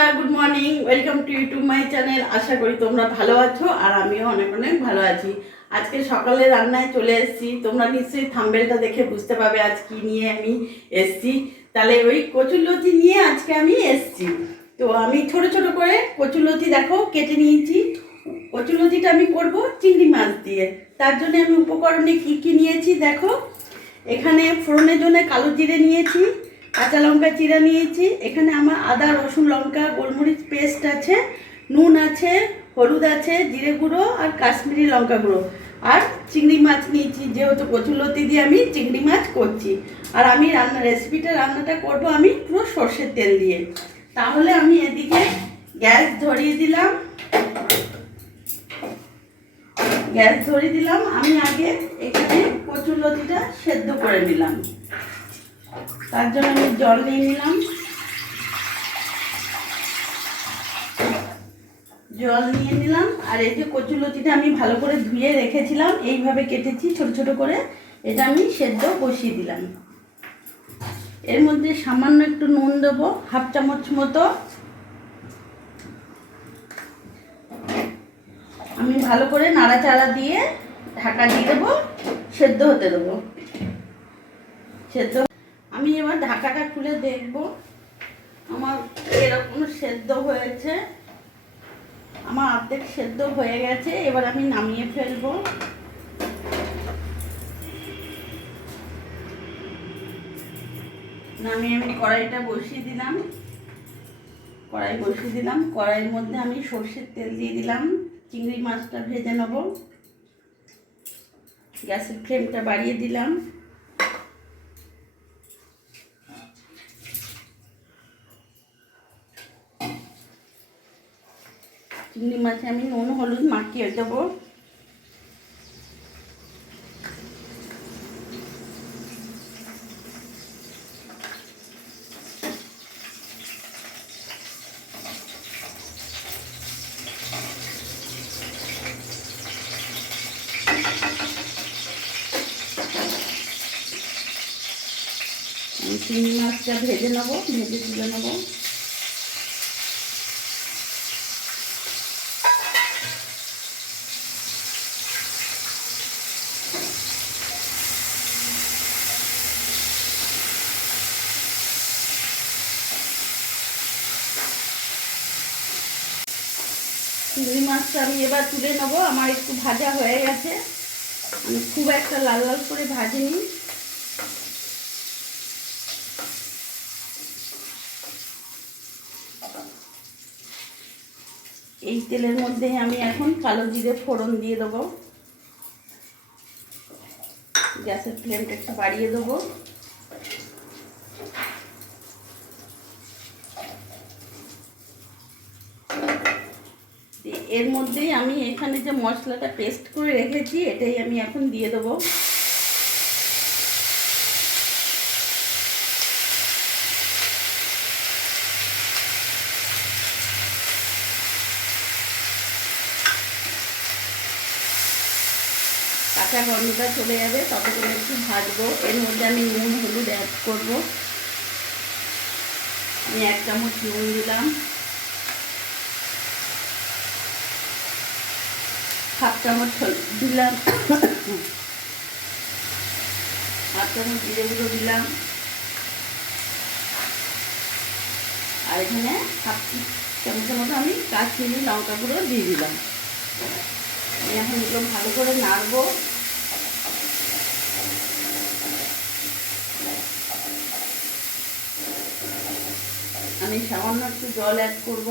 বন্ধুরা good morning welcome to YouTube my channel আশা করি তোমরা ভালো আছো আর আমিও অনেক অনেক ভালো আছি। আজকে সকালে রান্নায় চলে এসেছি। তোমরা নিশ্চয়ই থাম্বেলটা দেখে বুঝতে পারবে আজ কি নিয়ে আমি এসেছি। তাহলে ওই কচুরলতি নিয়ে আজকে আমি এসেছি। তো আমি ছোট ছোট করে কচুরলতি দেখো, কেটে নিয়েছি। কচুরলতিটা আমি করব চিংড়ি মাছ দিয়ে। তার জন্য আমি উপকরণে কি কি নিয়েছি দেখো। এখানে ফোড়নের জন্য কালো জিরে নিয়েছি। কাঁচা লঙ্কা চিরা নিয়েছি। এখানে আমার আদা, রসুন লঙ্কা, গোলমরিচ পেস্ট আছে, নুন আছে, হলুদ আছে, জিরে গুঁড়ো আর কাশ্মীরি লঙ্কা গুঁড়ো। আর চিংড়ি মাছ নিয়েছি, যেহেতু কচুলতি দিয়ে আমি চিংড়ি মাছ করছি। আর আমি রান্না রেসিপিটা রান্নাটা করব আমি পুরো সর্ষের তেল দিয়ে। তাহলে আমি এদিকে গ্যাস ধরিয়ে দিলাম। গ্যাস ধরিয়ে দিলাম। আমি আগে এখানে কচুলতিটা সেদ্ধ করে নিলাম। তার জন্য আমি জল নিয়ে নিলাম। জল নিয়ে নিলাম। আর এই যে কচুলতিটা আমি ভালো করে ধুয়ে রেখেছিলাম, এইভাবে কেটেছি ছোট ছোট করে। এটা আমি সেদ্ধ বসিয়ে দিলাম। এর মধ্যে সামান্য একটু নুন দেবো, হাফ চামচ মতো। আমি ভালো করে নাড়াচাড়া দিয়ে ঢাকা দিয়ে দেবো, সেদ্ধ হতে দেবো। সেদ্ধ আমি এবার ঢাকাটা খুলে দেখব। আমার এরকম সেদ্ধ হয়েছে। আমার অর্ধেক সেদ্ধ হয়ে গেছে, এবার আমি নামিয়ে ফেলব। নামিয়ে আমি কড়াইটা বসিয়ে দিলাম। কড়াই বসিয়ে দিলাম। কড়াইয়ের মধ্যে আমি সর্ষের তেল দিয়ে দিলাম। চিংড়ি মাছটা ভেজে নেব। গ্যাসের ফ্লেমটা বাড়িয়ে দিলাম। চিংড়ি মাছে আমি নুন হলুদ মাখিয়ে দেবো। চিংড়ি মাছটা ভেজে নেব ভেজে তুলে নেব। চিংড়ি মাছটা আমি এবার তুলে নেব। আমার একটু ভাজা হয়ে গেছে। আমি খুব একটা লাল লাল করে ভাজিনি। এই তেলের মধ্যে আমি এখন কালো জিরে ফোড়ন দিয়ে দেবো। গ্যাসের ফ্লেমটা একটু বাড়িয়ে দেবো। এর মধ্যেই আমি এখানে যে মশলাটা পেস্ট করে রেখেছি, এটাই আমি এখন দিয়ে দেবো। কাঁচা গন্ধটা চলে যাবে, ততক্ষণ একটু ভাজবো। এর মধ্যে আমি নুন, হলুদ অ্যাড করব। আমি এক চামচ নুন দিলাম। চামচ দিলাম। হাফ চামচ জিরে গুঁড়ো দিলাম। আর এখানে হাফ চামচের মতো আমি কাশ্মীরি লঙ্কা গুঁড়ো দিয়ে দিলাম। এখন এগুলো ভালো করে নাড়বো। আমি সামান্য একটু জল অ্যাড করব।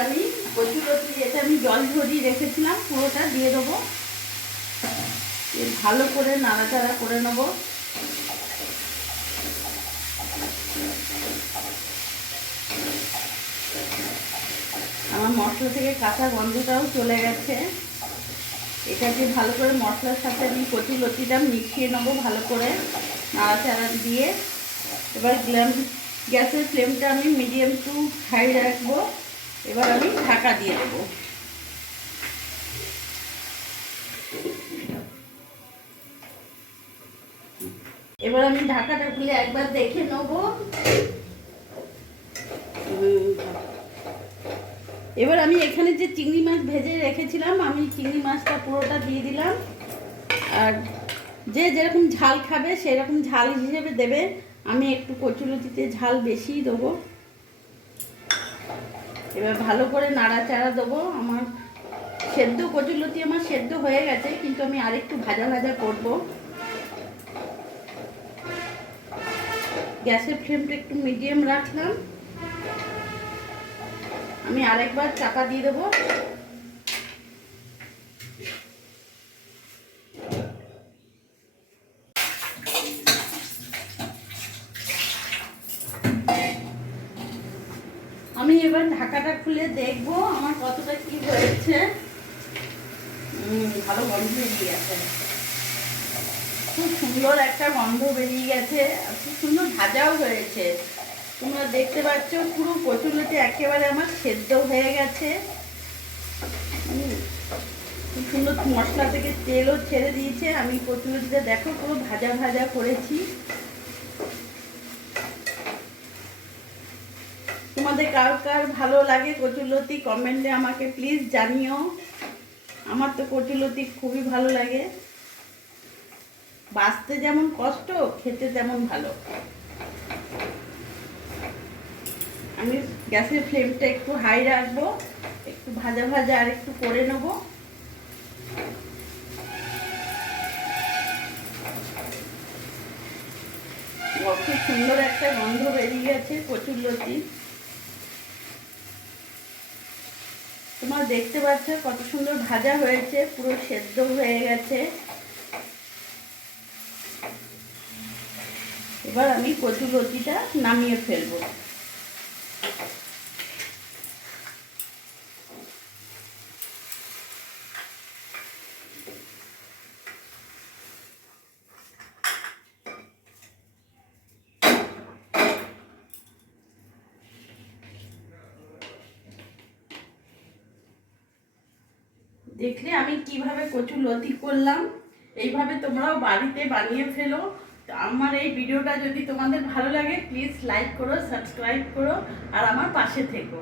এরই কচু আমি কচুরতি এটা আমি জল ঝরিয়ে রেখেছিলাম, পুরোটা দিয়ে দেবো। ভালো করে নাড়াচাড়া করে নেব। আমার মশলা থেকে কাঁচা গন্ধটাও চলে গেছে। এটাকে ভালো করে মশলার সাথে আমি কচি লতিটা মিশিয়ে নেব ভালো করে নাড়াচাড়া দিয়ে। এবার গ্যাসের ফ্লেমটা আমি মিডিয়াম টু হাই রাখব। এবার আমি ঢাকা দিয়ে দেব। এবার আমি ঢাকাটা খুলে একবার দেখে নেব। এবার আমি এখানে যে চিংড়ি মাছ ভেজে রেখেছিলাম, আমি চিংড়ি মাছটা পুরোটা দিয়ে দিলাম। আর যে যেরকম ঝাল খাবে, সেরকম ঝাল হিসেবে দেবে। আমি একটু কচুলতিতে ঝাল বেশিই দেবো। এবার ভালো করে নাড়াচাড়া দেবো। আমার সেদ্ধ কচুলতি আমার সেদ্ধ হয়ে গেছে, কিন্তু আমি আরেকটু ভাজা ভাজা করব। গ্যাসের ফ্লেমটা একটু মিডিয়াম রাখলাম। আমি আরেকবার চাপা দিয়ে দেবো। এবার ঢাকাটা খুলে দেখব আমার কতটা কি হয়েছে। ভালো গন্ধ বেরিয়ে গেছে। খুব সুন্দর একটা গন্ধ বেরিয়ে গেছে। খুব সুন্দর ভাজাও হয়েছে। তোমরা দেখতে পাচ্ছ, পুরো কচুলতি একেবারে আমার সেদ্ধ হয়ে গেছে। খুব সুন্দর মশলা থেকে তেলও ছেড়ে দিয়েছে। আমি কচুলতিটা দেখো পুরো ভাজা ভাজা করেছি। তোমাদের কার কার ভালো লাগে কচুলতি কমেন্টে আমাকে প্লিজ জানিও। আমার তো কচুলতি খুবই ভালো লাগে। বাঁচতে যেমন কষ্ট, খেতে তেমন ভালো। আমি গ্যাসের ফ্লেমটা একটু হাই রাখব, একটু ভাজা ভাজা আর একটু করে নেব। খুব সুন্দর একটা গন্ধ বেরিয়ে গেছে কচুর লতি তোমরা দেখতে পাচ্ছ কত সুন্দর ভাজা হয়েছে, পুরো সেদ্ধ হয়ে গেছে। এবার আমি কচু লতিটা নামিয়ে ফেলব। দেখলে আমি কীভাবে কচু লতি করলাম, এইভাবে তোমরাও বাড়িতে বানিয়ে ফেলো। তো আমার এই ভিডিওটা যদি তোমাদের ভালো লাগে প্লিজ লাইক করো সাবস্ক্রাইব করো, আর আমার পাশে থেকো।